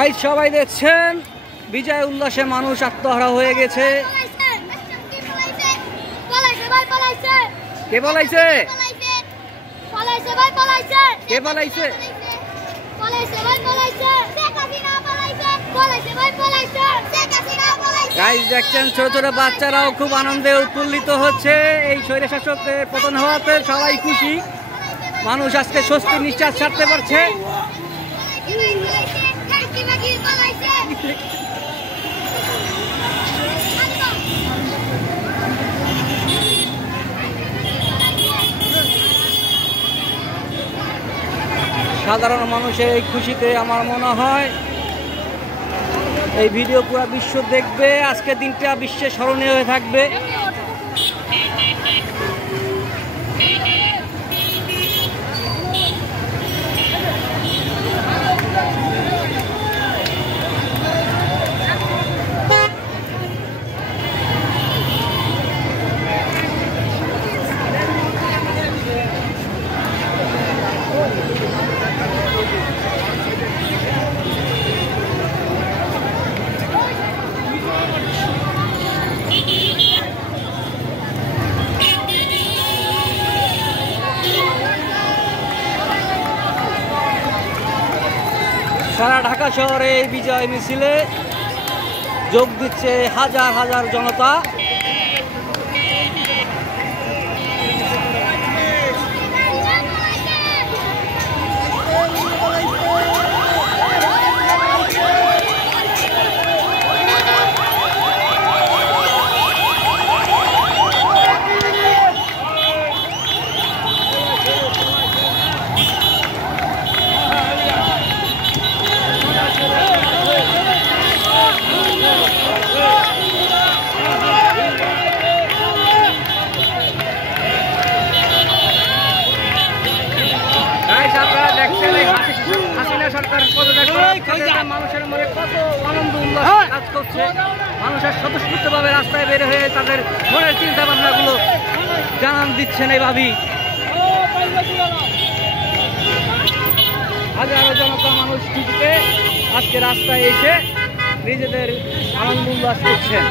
Guys সবাই দেখছেন বিজয় উল্লাসে মানুষ আত্মহারা হয়ে গেছে। কে পালাইছে? কে পালাইছে? গাইস দেখছেন ছোট ছোট বাচ্চারাও খুব আনন্দে উৎফুল্লিত হচ্ছে। এই স্বৈরশাসকের পতন হওয়াতে সবাই খুশি। মানুষ আজকে স্বস্তির নিঃশ্বাস ছাড়তে পারছে। সাধারণ মানুষের এই খুশিতে আমার মনে হয় এই ভিডিও পুরো বিশ্ব দেখবে। আজকের দিনটা বিশ্বে স্মরণীয় হয়ে থাকবে। সারা ঢাকা শহরে এই বিজয় মিছিলে যোগ দিচ্ছে হাজার হাজার জনতা। মানুষের মনে কত আনন্দ উল্লাস কাজ করছে। মানুষের স্বতঃস্ফূর্তভাবে রাস্তায় বের হয়ে তাদের মনের চিন্তা ভাবনাগুলো জানান দিচ্ছেন। এইভাবেই হাজারো জনতা মানুষ টিভিতে আজকে রাস্তায় এসে নিজেদের আনন্দ উল্লাস করছেন।